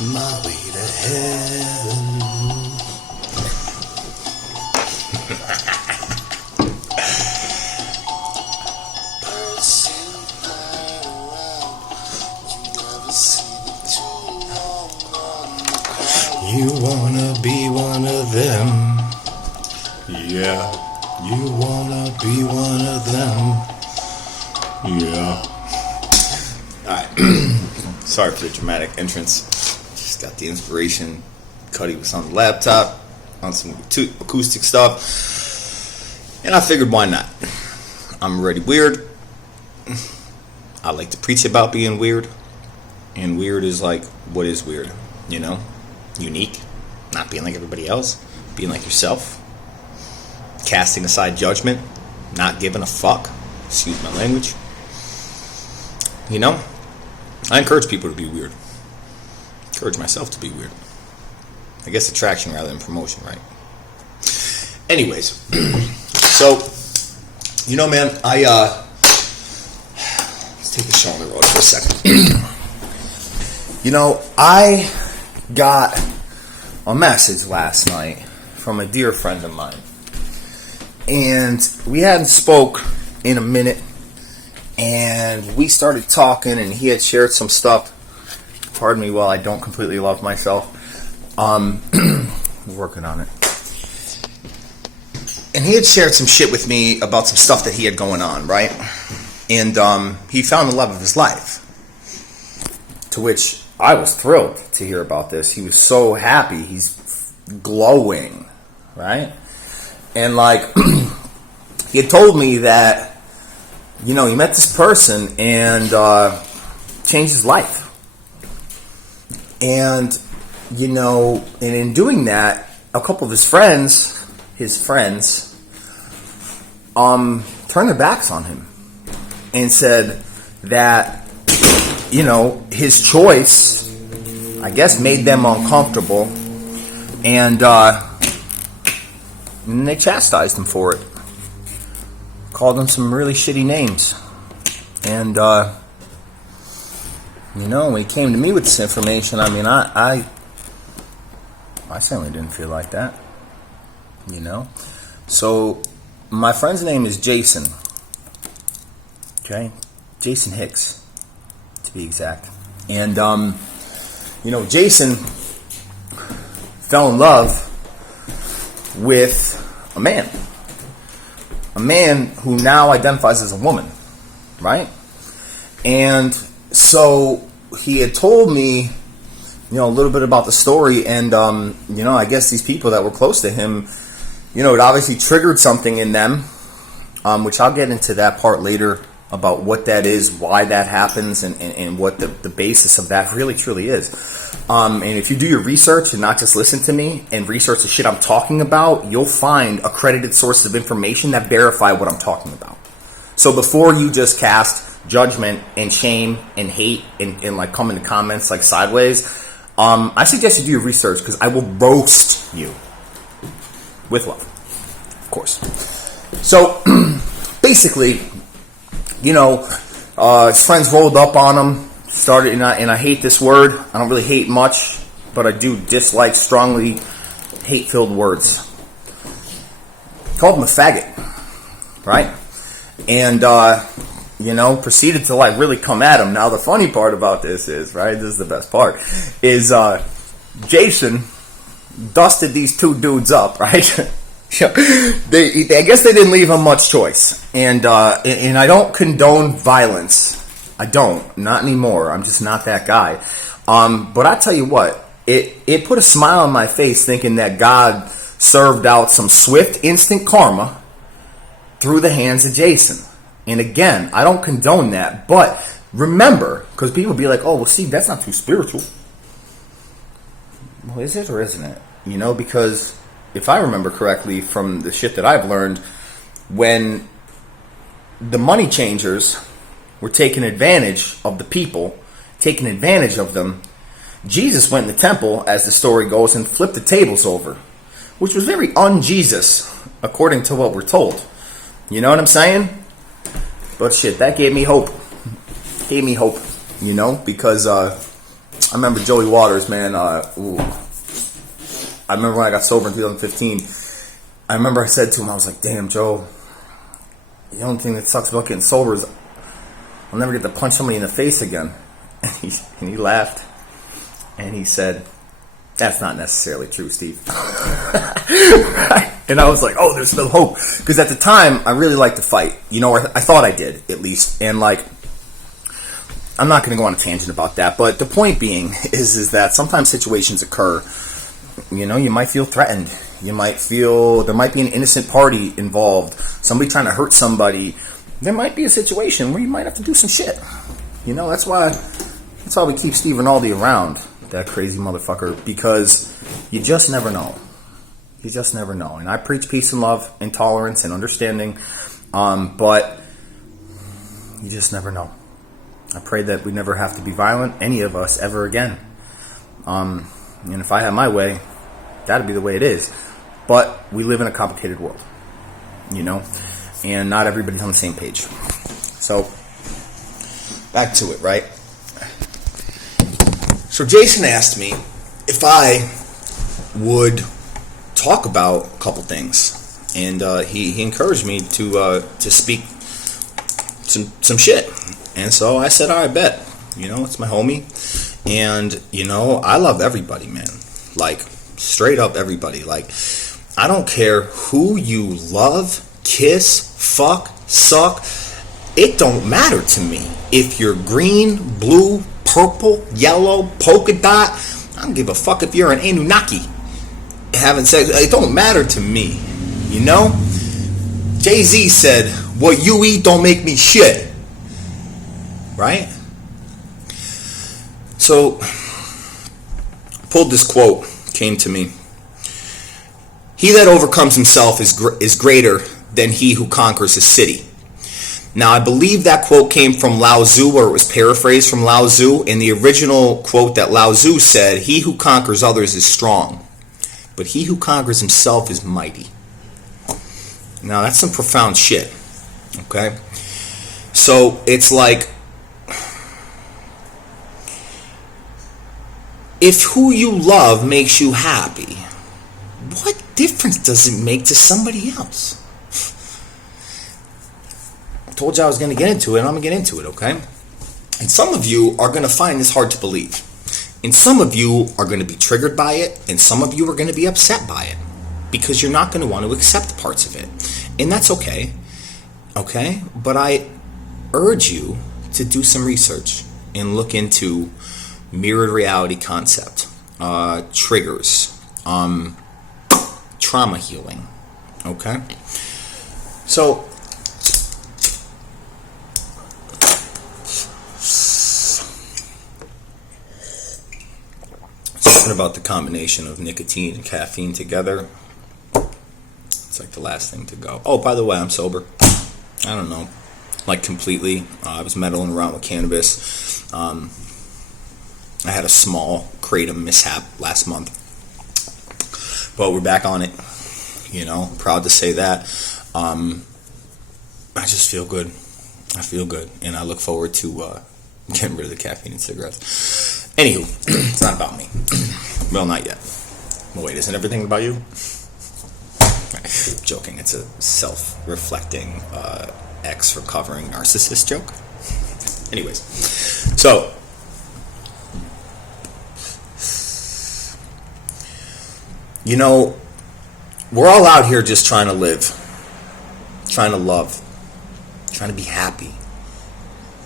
my way to heaven. You wanna be one of them. Yeah, you wanna be one of them. Yeah. Alright. Sorry for the dramatic entrance. Just got the inspiration. Cuddy was on the laptop, on some acoustic stuff. And I figured, why not? I'm already weird. I like to preach about being weird. And weird is like, what is weird? You know? Unique. Not being like everybody else. Being like yourself. Casting aside judgment. Not giving a fuck. Excuse my language. You know? I encourage people to be weird. Encourage myself to be weird. I guess attraction rather than promotion, right? Anyways. So, you know, man, let's take the show on the road for a second. You know, I got a message last night from a dear friend of mine. And we hadn't spoke in a minute. And we started talking, and he had shared some stuff. Pardon me while I don't completely love myself. Working on it. And he had shared some shit with me about some stuff that he had going on, right? And he found the love of his life. To which I was thrilled to hear about this. He was so happy. He's glowing, right? And like, he had told me that, you know, he met this person and changed his life. And, you know, and in doing that, a couple of his friends, turned their backs on him and said that, you know, his choice, I guess, made them uncomfortable, and they chastised him for it. Called him some really shitty names. And, you know, when he came to me with this information, I mean, I certainly didn't feel like that. You know? So, my friend's name is Jason. Okay? Jason Hicks, to be exact. And, you know, Jason fell in love with a man. A man who now identifies as a woman, right? And so he had told me, you know, a little bit about the story, and you know, I guess these people that were close to him, you know, it obviously triggered something in them, which I'll get into that part later about what that is, why that happens, and what the basis of that really truly is. And if you do your research and not just listen to me and research the shit I'm talking about, you'll find accredited sources of information that verify what I'm talking about. So before you just cast judgment and shame and hate and like come in the comments like sideways, I suggest you do your research, because I will roast you with love, of course. So basically, you know, his friends rolled up on him, started, and I hate this word. I don't really hate much, but I do dislike strongly hate-filled words. Called him a faggot, right? And, you know, proceeded to like really come at him. Now the funny part about this is, right, this is the best part, is Jason dusted these two dudes up, right? I guess they didn't leave him much choice. And I don't condone violence. I don't. Not anymore. I'm just not that guy. But I tell you what, it put a smile on my face thinking that God served out some swift, instant karma through the hands of Jason. And again, I don't condone that. But remember, because people be like, oh, well, Steve, that's not too spiritual. Well, is it or isn't it? You know, because if I remember correctly from the shit that I've learned, when the money changers were taking advantage of the people, taking advantage of them, Jesus went in the temple, as the story goes, and flipped the tables over, which was very un-Jesus, according to what we're told. You know what I'm saying? But shit, that gave me hope. Gave me hope, you know, because I remember Joey Waters, man. I remember when I got sober in 2015. I remember I said to him, I was like, damn, Joe, the only thing that sucks about getting sober is I'll never get to punch somebody in the face again. And he laughed. And he said, that's not necessarily true, Steve. Right? And I was like, oh, there's still hope. Because at the time, I really liked to fight. You know, I thought I did, at least. And, like, I'm not going to go on a tangent about that. But the point being is that sometimes situations occur. You know, you might feel threatened. You might feel there might be an innocent party involved. Somebody trying to hurt somebody. There might be a situation where you might have to do some shit. You know, that's why we keep Steve Rinaldi around, that crazy motherfucker, because you just never know. You just never know. And I preach peace and love, intolerance and understanding, but you just never know. I pray that we never have to be violent, any of us, ever again. And if I had my way, that'd be the way it is. But we live in a complicated world, you know, and not everybody's on the same page. So, back to it, right? So Jason asked me if I would talk about a couple things, and he encouraged me to speak some shit, and so I said, all right, bet. You know, it's my homie, and you know, I love everybody, man. Like, straight up everybody. Like, I don't care who you love, kiss, fuck, suck. It don't matter to me. If you're green, blue, purple, yellow, polka dot, I don't give a fuck if you're an Anunnaki having sex. It don't matter to me. You know? Jay-Z said, what you eat don't make me shit. Right? So, pulled this quote, came to me. He that overcomes himself is greater than he who conquers his city. Now, I believe that quote came from Lao Tzu, or it was paraphrased from Lao Tzu. In the original quote that Lao Tzu said, he who conquers others is strong, but he who conquers himself is mighty. Now, that's some profound shit, okay? So, it's like, if who you love makes you happy, what difference does it make to somebody else? I told you I was going to get into it, and I'm going to get into it, okay? And some of you are going to find this hard to believe. And some of you are going to be triggered by it, and some of you are going to be upset by it, because you're not going to want to accept parts of it. And that's okay, okay? But I urge you to do some research and look into mirrored reality concept, triggers, trauma healing, okay? So, something about the combination of nicotine and caffeine together, it's like the last thing to go. Oh, by the way, I'm sober. I don't know, like completely. I was meddling around with cannabis. I had a small kratom mishap last month, but we're back on it. You know, proud to say that. I just feel good. I feel good, and I look forward to getting rid of the caffeine and cigarettes. Anywho, it's not about me. Well, not yet. Well, wait, isn't everything about you? Joking. It's a self-reflecting, ex-recovering narcissist joke. Anyways, so you know, we're all out here just trying to live, trying to love, trying to be happy,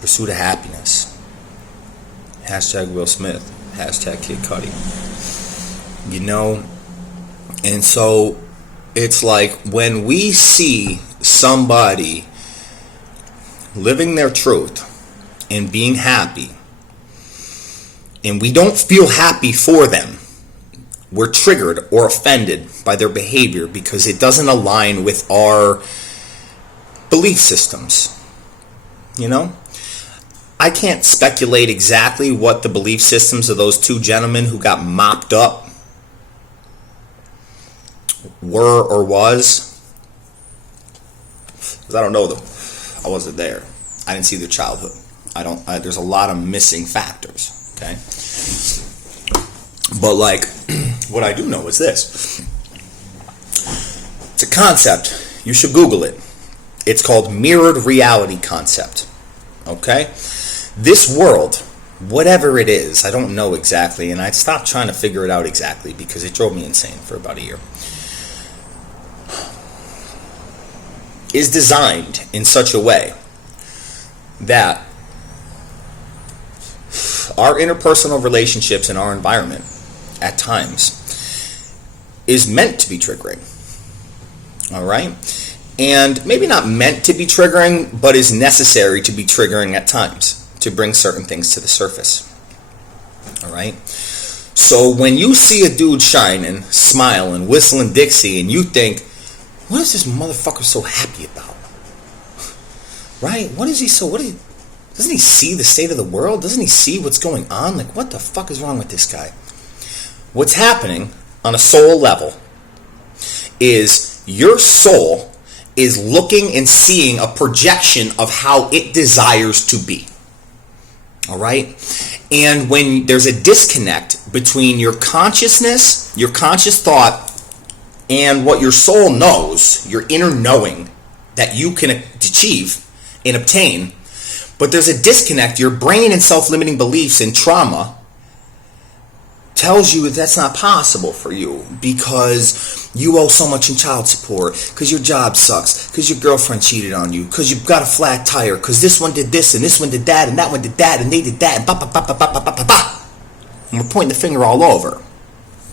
pursuit of happiness. Hashtag Will Smith, hashtag Kid Cudi. You know, and so it's like when we see somebody living their truth and being happy, and we don't feel happy for them, we're triggered or offended by their behavior because it doesn't align with our belief systems. You know? I can't speculate exactly what the belief systems of those two gentlemen who got mopped up were or was. Because I don't know them. I wasn't there. I didn't see their childhood. There's a lot of missing factors. Okay? But like, what I do know is this. It's a concept. You should Google it. It's called mirrored reality concept. Okay? This world, whatever it is, I don't know exactly, and I stopped trying to figure it out exactly because it drove me insane for about a year, is designed in such a way that our interpersonal relationships in our environment at times is meant to be triggering. All right? And maybe not meant to be triggering, but is necessary to be triggering at times to bring certain things to the surface. All right? So when you see a dude shining, smiling, whistling Dixie, and you think, what is this motherfucker so happy about? Right? Doesn't he see the state of the world? Doesn't he see what's going on? Like, what the fuck is wrong with this guy? What's happening on a soul level is your soul is looking and seeing a projection of how it desires to be. All right? And when there's a disconnect between your consciousness, your conscious thought, and what your soul knows, your inner knowing that you can achieve and obtain, but there's a disconnect. Your brain and self-limiting beliefs and trauma tells you that's not possible for you because you owe so much in child support, because your job sucks, because your girlfriend cheated on you, because you've got a flat tire, because this one did this and this one did that and that one did that and they did that and ba ba ba ba ba ba ba ba. And we're pointing the finger all over.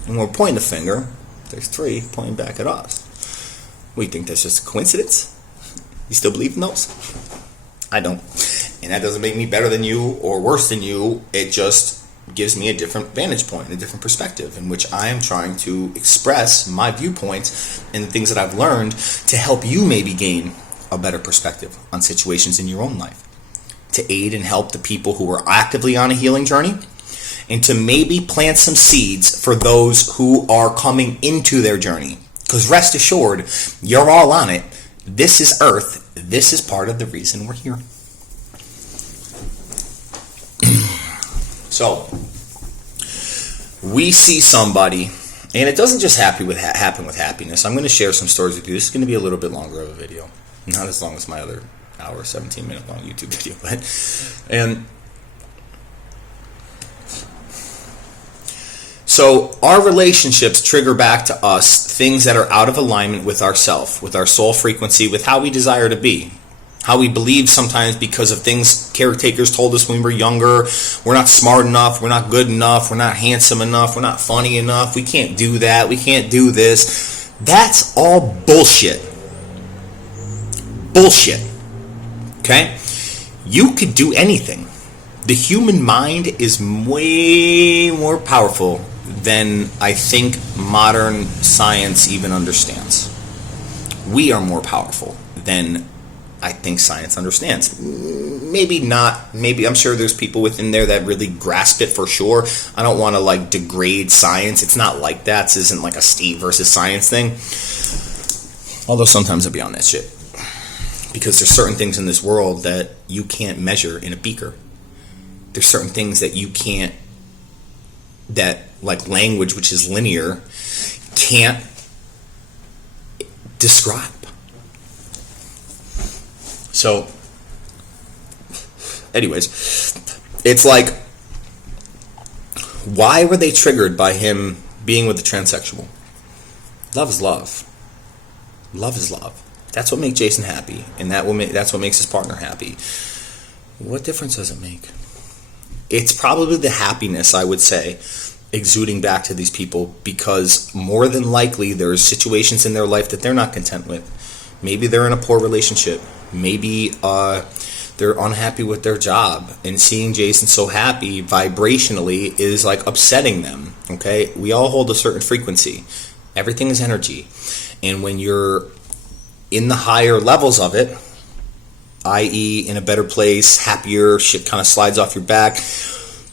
And when we're pointing the finger, there's three pointing back at us. We think that's just a coincidence? You still believe in those? I don't. And that doesn't make me better than you or worse than you. It just gives me a different vantage point, a different perspective in which I am trying to express my viewpoints and the things that I've learned to help you maybe gain a better perspective on situations in your own life, to aid and help the people who are actively on a healing journey, and to maybe plant some seeds for those who are coming into their journey. Because rest assured, you're all on it. This is Earth. This is part of the reason we're here. So, we see somebody, and it doesn't just happen with happiness. I'm going to share some stories with you. This is going to be a little bit longer of a video. Not as long as my other hour, 17-minute long YouTube video. So, our relationships trigger back to us things that are out of alignment with ourself, with our soul frequency, with how we desire to be. How we believe sometimes because of things caretakers told us when we were younger. We're not smart enough. We're not good enough. We're not handsome enough. We're not funny enough. We can't do that. We can't do this. That's all bullshit. Bullshit. Okay? You could do anything. The human mind is way more powerful than I think modern science even understands. We are more powerful than I think science understands. Maybe not. Maybe I'm sure there's people within there that really grasp it for sure. I don't want to degrade science. It's not like that. This isn't like a state versus science thing. Although sometimes I'll be on that shit. Because there's certain things in this world that you can't measure in a beaker. There's certain things that you can't, that like language, which is linear, can't describe. So, anyways, it's like, why were they triggered by him being with a transsexual? Love is love. Love is love. That's what makes Jason happy, and that's what makes his partner happy. What difference does it make? It's probably the happiness, I would say, exuding back to these people, because more than likely there's situations in their life that they're not content with. Maybe they're in a poor relationship. Maybe they're unhappy with their job, and seeing Jason so happy vibrationally is upsetting them. Okay, we all hold a certain frequency. Everything is energy, and when you're in the higher levels of it, i.e. in a better place, happier, shit kind of slides off your back,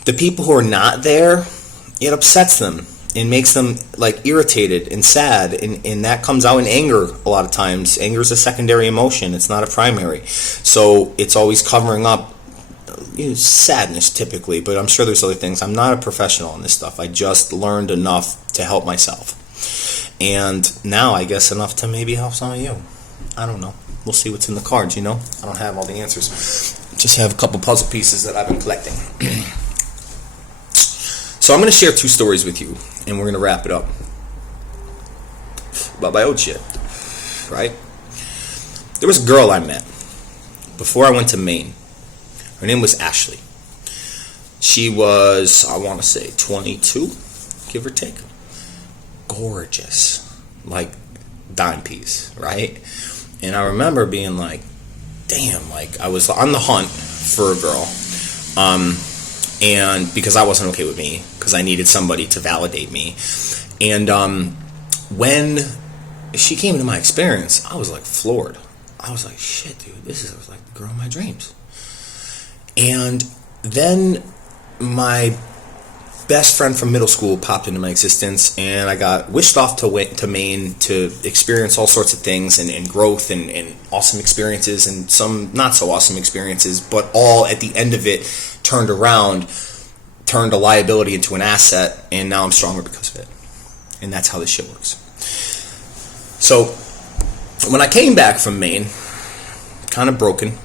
the people who are not there, it upsets them. It makes them irritated and sad, and that comes out in anger a lot of times. Anger is a secondary emotion. It's not a primary. So it's always covering up sadness typically, but I'm sure there's other things. I'm not a professional in this stuff. I just learned enough to help myself. And now I guess enough to maybe help some of you. I don't know. We'll see what's in the cards, I don't have all the answers. Just have a couple puzzle pieces that I've been collecting. So I'm going to share 2 stories with you, and we're going to wrap it up. About my old shit, right? There was a girl I met before I went to Maine. Her name was Ashley. She was, I want to say, 22, give or take. Gorgeous. Like dime piece, right? And I remember being like, damn, like I was on the hunt for a girl. And because I wasn't okay with me, because I needed somebody to validate me. And when she came into my experience, I was like floored. I was like, shit, dude, this is like the girl of my dreams. And then my best friend from middle school popped into my existence, and I got wished off to Maine to experience all sorts of things and growth and awesome experiences and some not so awesome experiences, but all at the end of it turned a liability into an asset, and now I'm stronger because of it. And that's how this shit works. So when I came back from Maine, kind of broken,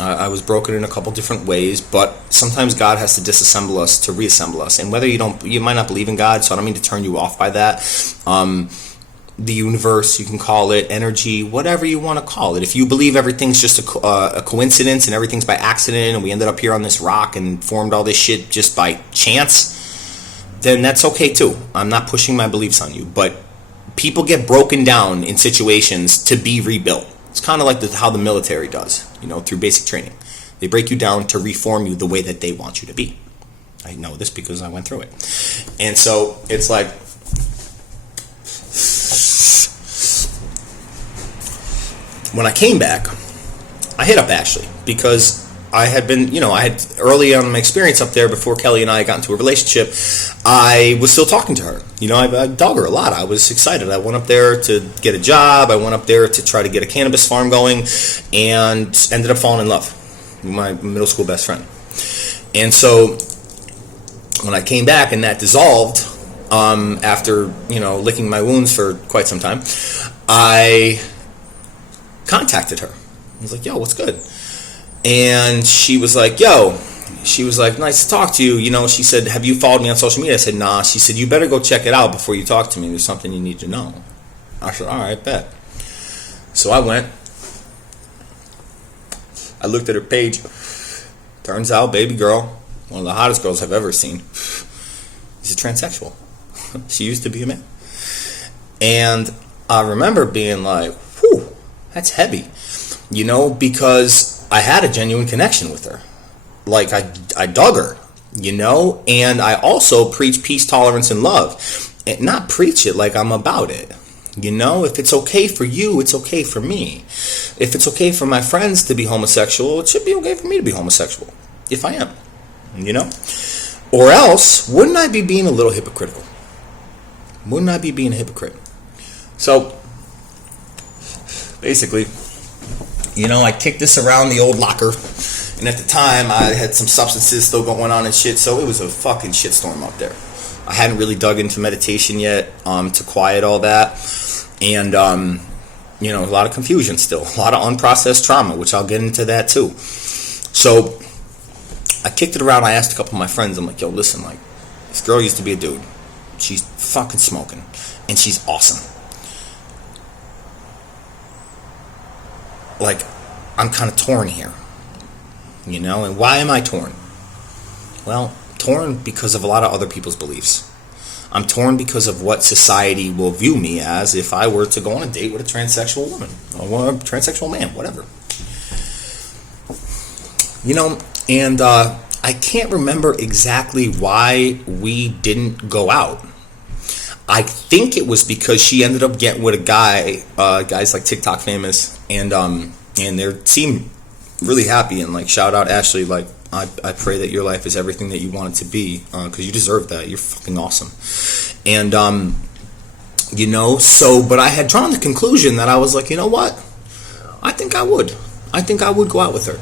I was broken in a couple different ways, but sometimes God has to disassemble us to reassemble us. And whether you might not believe in God, so I don't mean to turn you off by that. The universe, you can call it, energy, whatever you want to call it. If you believe everything's just a coincidence and everything's by accident and we ended up here on this rock and formed all this shit just by chance, then that's okay too. I'm not pushing my beliefs on you, but people get broken down in situations to be rebuilt. It's kind of like how the military does, through basic training. They break you down to reform you the way that they want you to be. I know this because I went through it. And so it's like, when I came back, I hit up Ashley because I had been, I had early on in my experience up there before Kelly and I got into a relationship, I was still talking to her. I dug her a lot. I was excited. I went up there to get a job. I went up there to try to get a cannabis farm going and ended up falling in love with my middle school best friend. And so when I came back and that dissolved, after, licking my wounds for quite some time, I contacted her. I was like, yo, what's good? And she was like, nice to talk to you. She said, have you followed me on social media? I said, nah. She said, you better go check it out before you talk to me. There's something you need to know. I said, all right, bet. So I went. I looked at her page. Turns out, baby girl, one of the hottest girls I've ever seen, is a transsexual. She used to be a man. And I remember being like, whew, that's heavy. Because I had a genuine connection with her. Like, I dug her, and I also preach peace, tolerance, and love. And not preach it like I'm about it. If it's okay for you, it's okay for me. If it's okay for my friends to be homosexual, it should be okay for me to be homosexual. If I am, Or else, wouldn't I be being a little hypocritical? Wouldn't I be being a hypocrite? So, basically, I kicked this around the old locker. And at the time, I had some substances still going on and shit, so it was a fucking shitstorm up there. I hadn't really dug into meditation yet to quiet all that. And, a lot of confusion still. A lot of unprocessed trauma, which I'll get into that too. So, I kicked it around. I asked a couple of my friends, I'm like, yo, listen, like, this girl used to be a dude. She's fucking smoking. And she's awesome. Like, I'm kind of torn here. And why am I torn? Well, torn because of a lot of other people's beliefs. I'm torn because of what society will view me as if I were to go on a date with a transsexual woman or a transsexual man, whatever. And I can't remember exactly why we didn't go out. I think it was because she ended up getting with a guy, guys like TikTok famous, and they seemed really happy, and like, shout out Ashley, like, I pray that your life is everything that you want it to be, because you deserve that. You're fucking awesome. And but I had drawn the conclusion that I was like, you know what, I think I would. I think I would go out with her.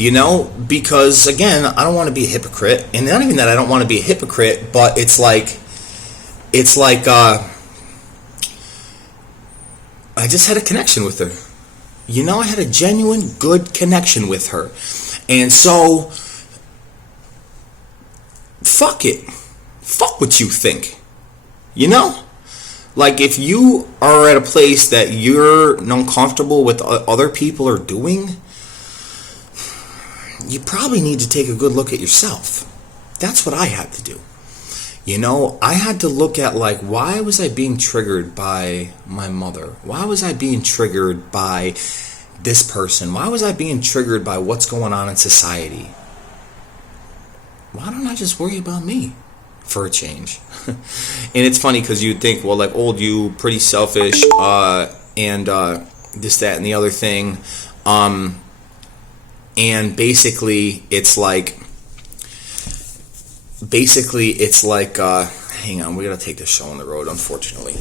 You know, because again, I don't want to be a hypocrite, and not even that I don't want to be a hypocrite, but it's like I just had a connection with her. You know, I had a genuine good connection with her. And so, fuck it. Fuck what you think. You know? Like, if you are at a place that you're uncomfortable with other people are doing, you probably need to take a good look at yourself. That's what I had to do. You know, I had to look at, like, why was I being triggered by my mother? Why was I being triggered by this person? Why was I being triggered by what's going on in society? Why don't I just worry about me for a change? And it's funny because you'd think, well, like, old you, pretty selfish, and this, that, and the other thing. And basically, it's like, hang on, we gotta take this show on the road, unfortunately.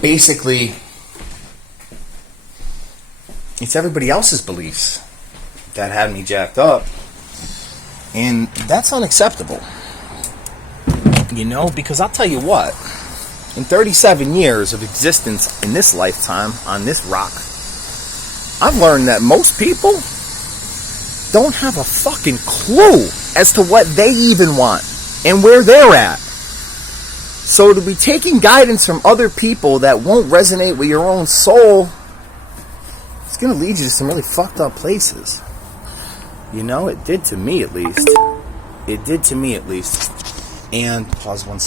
Basically, it's everybody else's beliefs that had me jacked up, and that's unacceptable. You know, because I'll tell you what, in 37 years of existence in this lifetime on this rock, I've learned that most people don't have a fucking clue as to what they even want and where they're at. So to be taking guidance from other people that won't resonate with your own soul, it's going to lead you to some really fucked up places. You know, it did to me at least. It did to me at least. And pause one second.